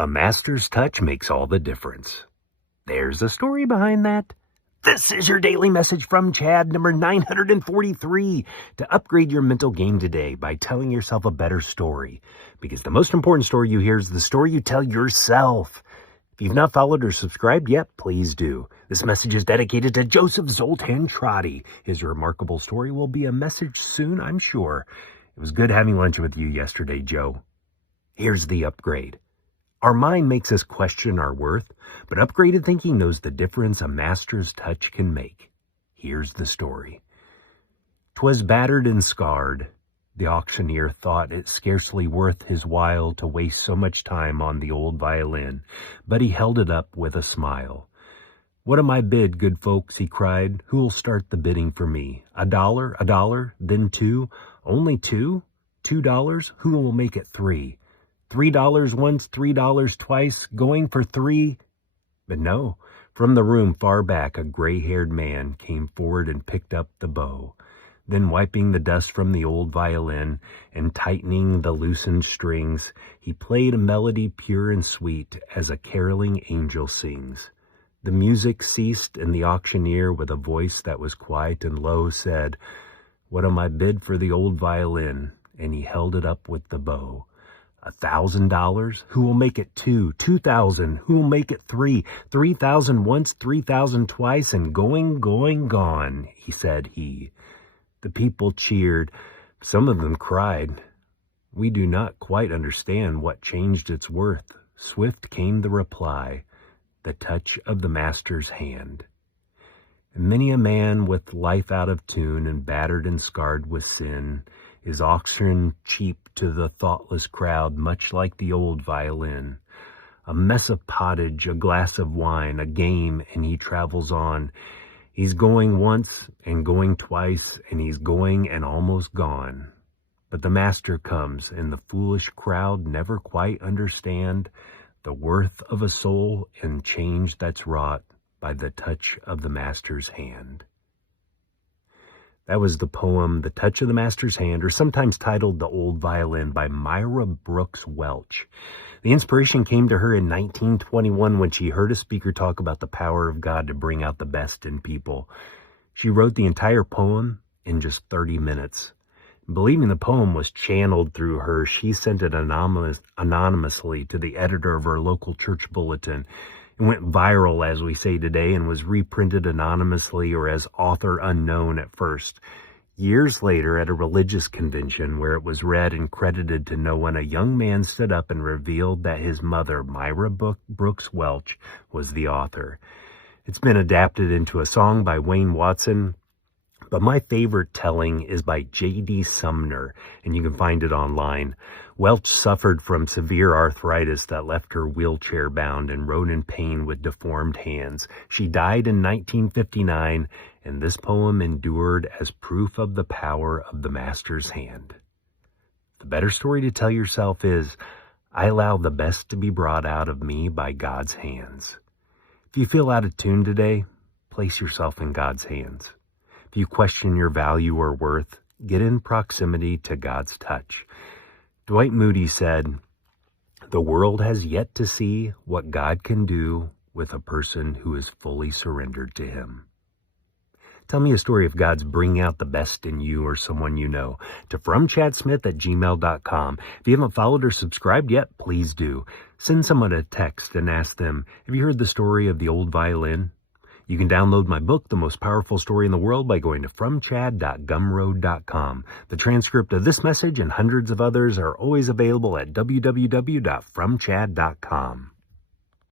A master's touch makes all the difference. There's a story behind that. This is your daily message from Chad, number 943, to upgrade your mental game today by telling yourself a better story. Because the most important story you hear is the story you tell yourself. If you've not followed or subscribed yet, please do. This message is dedicated to Joseph Zoltan Trotty. His remarkable story will be a message soon, I'm sure. It was good having lunch with you yesterday, Joe. Here's the upgrade. Our mind makes us question our worth, but upgraded thinking knows the difference a master's touch can make. Here's the story. 'Twas battered and scarred. The auctioneer thought it scarcely worth his while to waste so much time on the old violin, but he held it up with a smile. "What am I bid, good folks?" he cried. "Who'll start the bidding for me? $1, then $2, only $2? $2, who will make it $3? $3 once, $3 twice, going for $3. But no, from the room far back a gray-haired man came forward and picked up the bow. Then wiping the dust from the old violin and tightening the loosened strings, he played a melody pure and sweet as a caroling angel sings. The music ceased, and the auctioneer, with a voice that was quiet and low, said, "What am I bid for the old violin?" And he held it up with the bow. $1,000? Who will make it $2? $2,000? Who will make it $3? $3,000 once, $3,000 twice, and going, gone, he said. The people cheered. Some of them cried. "We do not quite understand what changed its worth." Swift came the reply, the touch of the master's hand. And many a man with life out of tune and battered and scarred with sin is auctioned cheap to the thoughtless crowd, much like the old violin. A mess of pottage, a glass of wine, a game, and he travels on. He's going once and going twice, and he's going and almost gone. But the master comes, and the foolish crowd never quite understand the worth of a soul and change that's wrought by the touch of the master's hand. That was the poem, The Touch of the Master's Hand, or sometimes titled The Old Violin, by Myra Brooks Welch. The inspiration came to her in 1921 when she heard a speaker talk about the power of God to bring out the best in people. She wrote the entire poem in just 30 minutes. Believing the poem was channeled through her, she sent it anonymously to the editor of her local church bulletin. It went viral, as we say today, and was reprinted anonymously or as author unknown at first. Years later, at a religious convention where it was read and credited to no one, a young man stood up and revealed that his mother, Myra Brooks Welch, was the author. It's been adapted into a song by Wayne Watson, but my favorite telling is by J.D. Sumner, and you can find it online. Welch suffered from severe arthritis that left her wheelchair-bound and wrote in pain with deformed hands. She died in 1959, and this poem endured as proof of the power of the master's hand. The better story to tell yourself is, I allow the best to be brought out of me by God's hands. If you feel out of tune today, place yourself in God's hands. If you question your value or worth, get in proximity to God's touch. Dwight Moody said, "The world has yet to see what God can do with a person who is fully surrendered to Him." Tell me a story of God's bringing out the best in you or someone you know to fromchadsmith@gmail.com. If you haven't followed or subscribed yet, please do. Send someone a text and ask them, "Have you heard the story of the old violin?" You can download my book, The Most Powerful Story in the World, by going to fromchad.gumroad.com. The transcript of this message and hundreds of others are always available at www.fromchad.com.